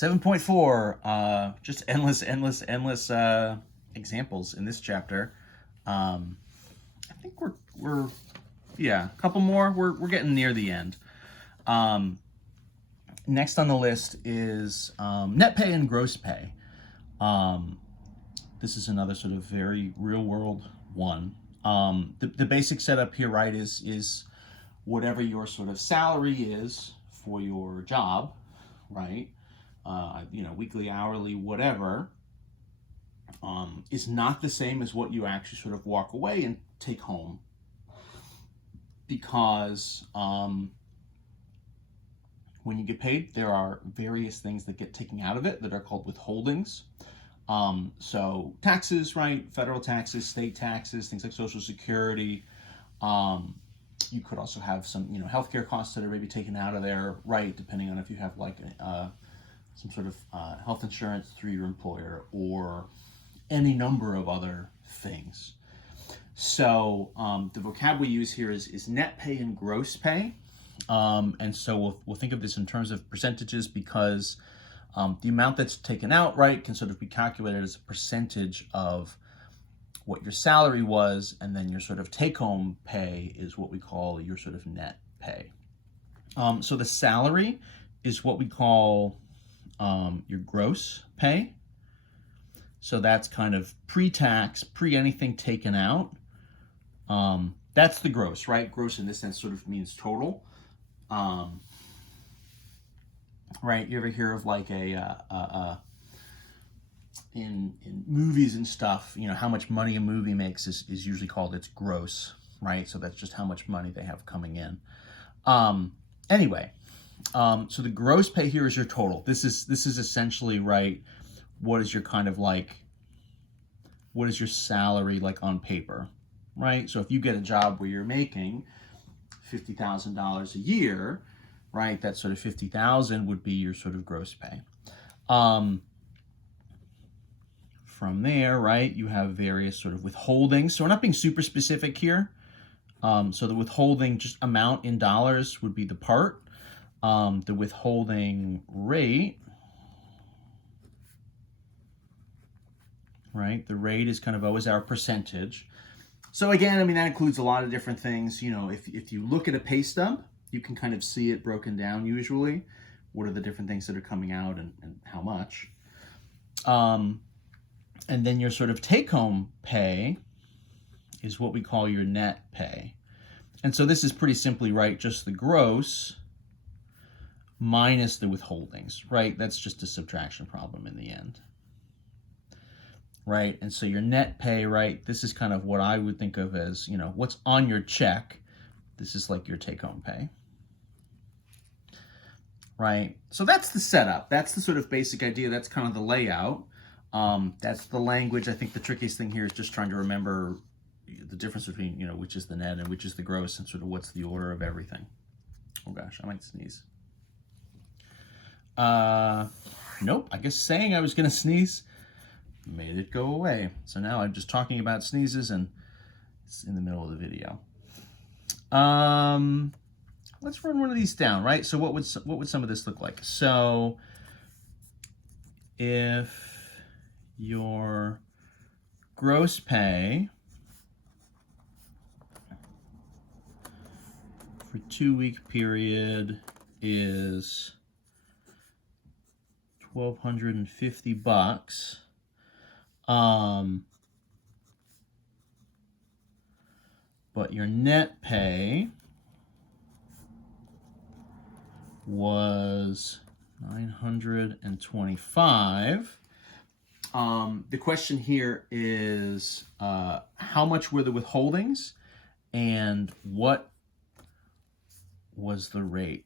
7.4, just endless examples in this chapter. I think we're yeah, a couple more. We're getting near the end. Next on the list is net pay and gross pay. This is another sort of very real world one. The basic setup here, right, is whatever your sort of salary is for your job, right? Weekly, hourly, whatever, is not the same as what you actually sort of walk away and take home, because when you get paid, there are various things that get taken out of it that are called withholdings. So taxes, right? Federal taxes, state taxes, things like Social Security. You could also have some, healthcare costs that are maybe taken out of there, right? Depending on if you have like some sort of health insurance through your employer, or any number of other things. So the vocab we use here is net pay and gross pay. And so we'll think of this in terms of percentages, because the amount that's taken out, right, can sort of be calculated as a percentage of what your salary was, and then your sort of take-home pay is what we call your sort of net pay. So the salary is what we call your gross pay. So that's kind of pre-tax, pre-anything taken out. That's the gross, right? Gross in this sense sort of means total. Right? You ever hear of like in movies and stuff, how much money a movie makes is usually called its gross, right? So that's just how much money they have coming in. Anyway, so the gross pay here is your total. This is essentially, right, what is your kind of like, what is your salary like on paper, right? So if you get a job where you're making $50,000 a year, right, that sort of 50,000 would be your sort of gross pay. From there, right, you have various sort of withholdings. So we're not being super specific here. So the withholding just amount in dollars would be the part. The withholding rate, right, the rate is kind of always our percentage. So again, that includes a lot of different things. If you look at a pay stub, you can kind of see it broken down usually. What are the different things that are coming out and how much? And then your sort of take-home pay is what we call your net pay. And so this is pretty simply, right, just the gross minus the withholdings, right? That's just a subtraction problem in the end. Right? And so your net pay, right, this is kind of what I would think of as, what's on your check. This is like your take-home pay. Right? So that's the setup. That's the sort of basic idea. That's kind of the layout. That's the language. I think the trickiest thing here is just trying to remember the difference between, which is the net and which is the gross, and sort of what's the order of everything. Oh gosh, I might sneeze. Nope, I guess saying I was going to sneeze made it go away. So now I'm just talking about sneezes and it's in the middle of the video. Let's run one of these down, right? So what would some of this look like? So if your gross pay for 2-week period is $1,250, but your net pay was $925. The question here is how much were the withholdings and what was the rate?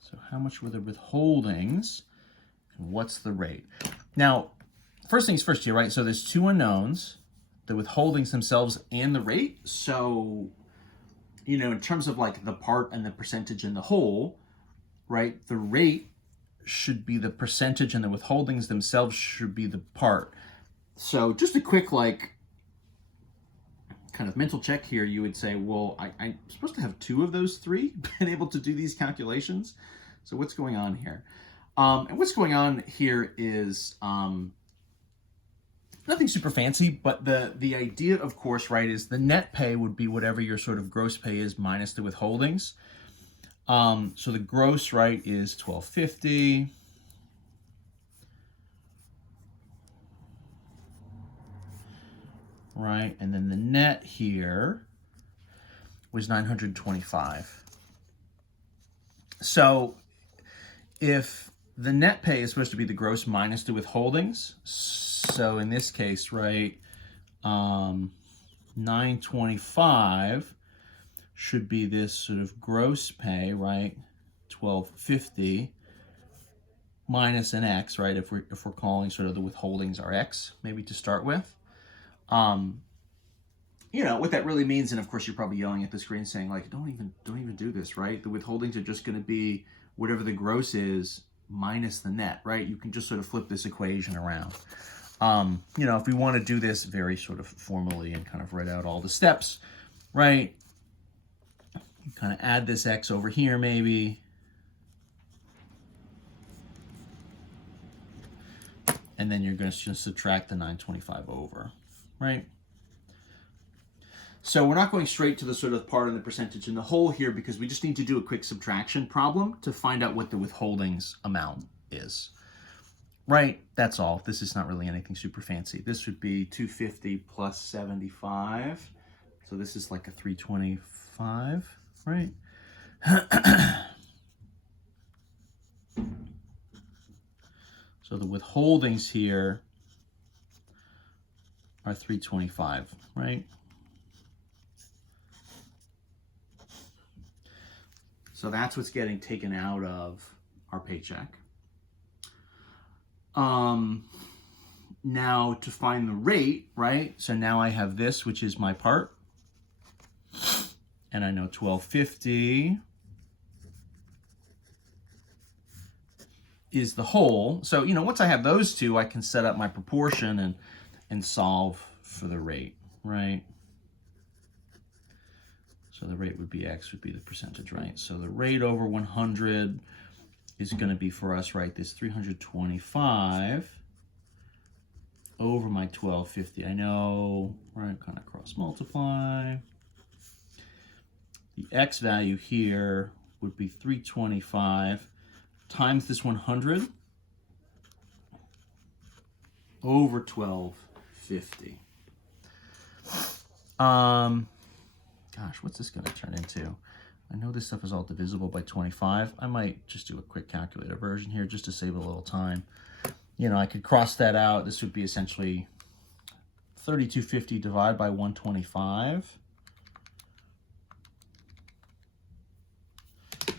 So how much were the withholdings and what's the rate? Now, first things first here, right? So there's two unknowns, the withholdings themselves and the rate. So, in terms of like the part and the percentage and the whole, right? The rate should be the percentage and the withholdings themselves should be the part. So just a quick, like, kind of mental check here. You would say, well, I'm supposed to have 2 of those 3 been able to do these calculations. So what's going on here? And what's going on here is nothing super fancy, but the idea, of course, right, is the net pay would be whatever your sort of gross pay is minus the withholdings. So the gross, right, is $1,250. Right, and then the net here was $925. So if the net pay is supposed to be the gross minus the withholdings, so in this case, right, 925 should be this sort of gross pay, right, 1250 minus an X, right, if we're calling sort of the withholdings our X, maybe to start with. You know what that really means, and of course you're probably yelling at the screen saying, like, don't even do this, right? The withholdings are just going to be whatever the gross is minus the net, right? You can just sort of flip this equation around. You know, if we want to do this very sort of formally and kind of write out all the steps, right? You kind of add this X over here maybe. And then you're going to just subtract the 925 over, right? So we're not going straight to the sort of part of the percentage in the whole here because we just need to do a quick subtraction problem to find out what the withholdings amount is. Right, that's all. This is not really anything super fancy. This would be 250 plus 75. So this is like a 325, right? So the withholdings here are 325, right? So that's what's getting taken out of our paycheck. Now to find the rate, right? So now I have this, which is my part. And I know 1250 is the whole. So, you know, once I have those two, I can set up my proportion and solve for the rate, right? So the rate would be X would be the percentage, right? So the rate over 100 is going to be for us, right, this 325 over my 1250. I know, right, kind of cross multiply. The X value here would be 325 times this 100 over 1250. Gosh, what's this going to turn into? I know this stuff is all divisible by 25. I might just do a quick calculator version here just to save a little time. You know, I could cross that out. This would be essentially 3250 divided by 125. It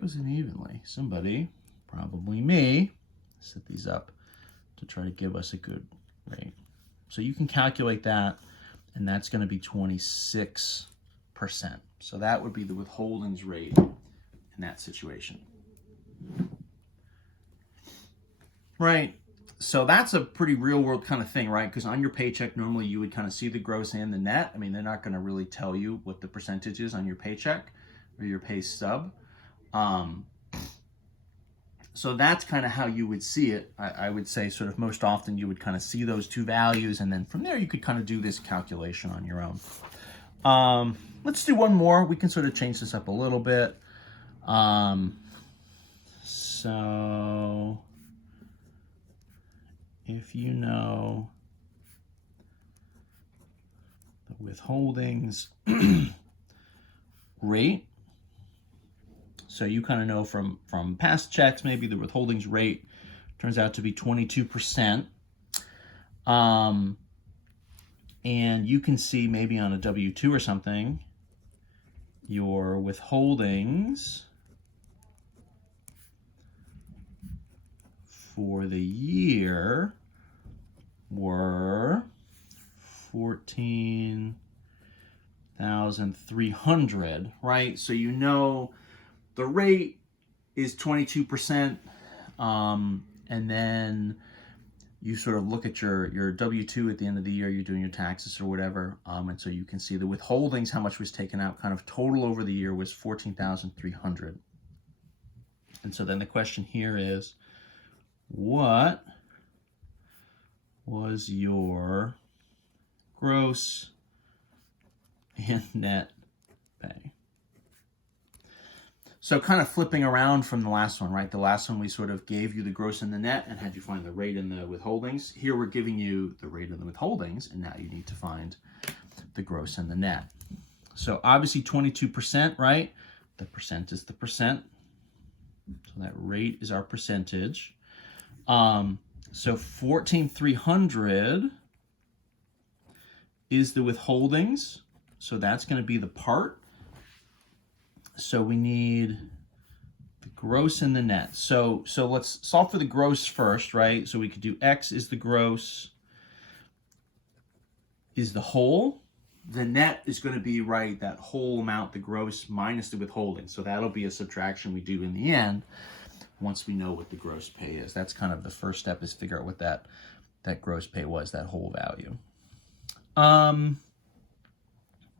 goes in evenly. Somebody, probably me, set these up to try to give us a good rate. So you can calculate that, and that's going to be 26%. So that would be the withholdings rate in that situation. Right. So that's a pretty real world kind of thing, right? Because on your paycheck, normally you would kind of see the gross and the net. I mean, they're not going to really tell you what the percentage is on your paycheck or your pay stub. So that's kind of how you would see it. I would say sort of most often you would kind of see those two values, and then from there you could kind of do this calculation on your own. Let's do one more. We can sort of change this up a little bit. So if you know the withholdings rate, so you kind of know from past checks, maybe the withholdings rate turns out to be 22%. And you can see maybe on a W-2 or something, your withholdings for the year were 14,300, right? So you know the rate is 22%, and then you sort of look at your W-2 at the end of the year, you're doing your taxes or whatever, and so you can see the withholdings, how much was taken out, kind of total over the year was $14,300. And so then the question here is, what was your gross and net pay? So kind of flipping around from the last one, right? The last one we sort of gave you the gross and the net and had you find the rate and the withholdings. Here we're giving you the rate and the withholdings, and now you need to find the gross and the net. So obviously 22%, right? The percent is the percent. So that rate is our percentage. So 14,300 is the withholdings. So that's going to be the part. So we need the gross and the net. So let's solve for the gross first, right? So we could do X is the gross, is the whole. The net is going to be, right, that whole amount, the gross minus the withholding. So that'll be a subtraction we do in the end once we know what the gross pay is. That's kind of the first step, is figure out what that gross pay was, that whole value.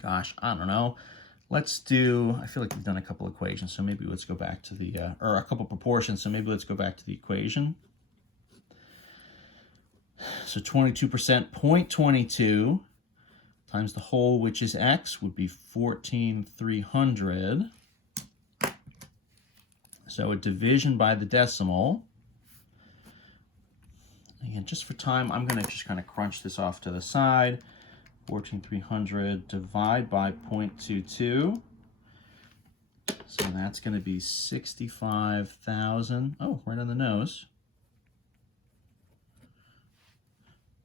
Gosh, I don't know. Let's do, I feel like we've done a couple equations, so maybe let's go back to the, or a couple proportions, so maybe let's go back to the equation. So 22%, 0.22 times the whole, which is X, would be 14,300. So a division by the decimal. Again, just for time, I'm going to just kind of crunch this off to the side. 14,300 divide by 0.22. So that's going to be 65,000. Oh, right on the nose.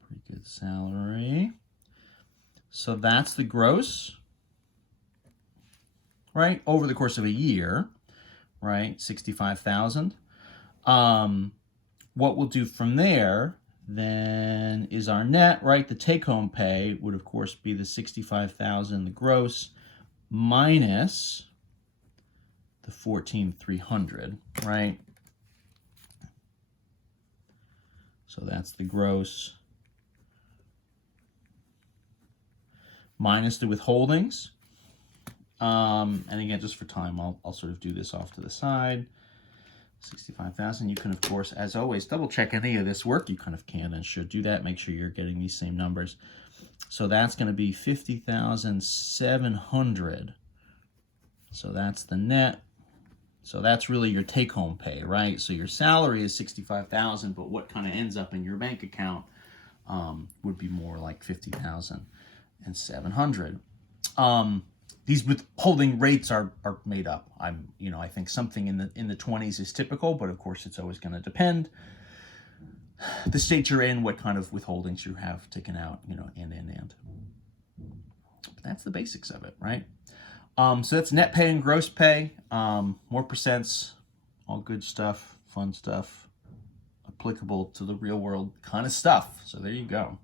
Pretty good salary. So that's the gross, right? Over the course of a year, right? 65,000. What we'll do from there then is our net, right? The take-home pay would, of course, be the 65,000, the gross, minus the 14,300, right? So that's the gross minus the withholdings. And again, just for time, I'll sort of do this off to the side. 65,000. You can, of course, as always, double check any of this work. You kind of can and should do that. Make sure you're getting these same numbers. So that's going to be 50,700. So that's the net. So that's really your take-home pay, right? So your salary is 65,000, but what kind of ends up in your bank account would be more like 50,700. These withholding rates are made up. I think something in the 20s is typical, but of course it's always going to depend the state you're in, what kind of withholdings you have taken out, and. But that's the basics of it, right? So that's net pay and gross pay. More percents, all good stuff, fun stuff, applicable to the real world kind of stuff. So there you go.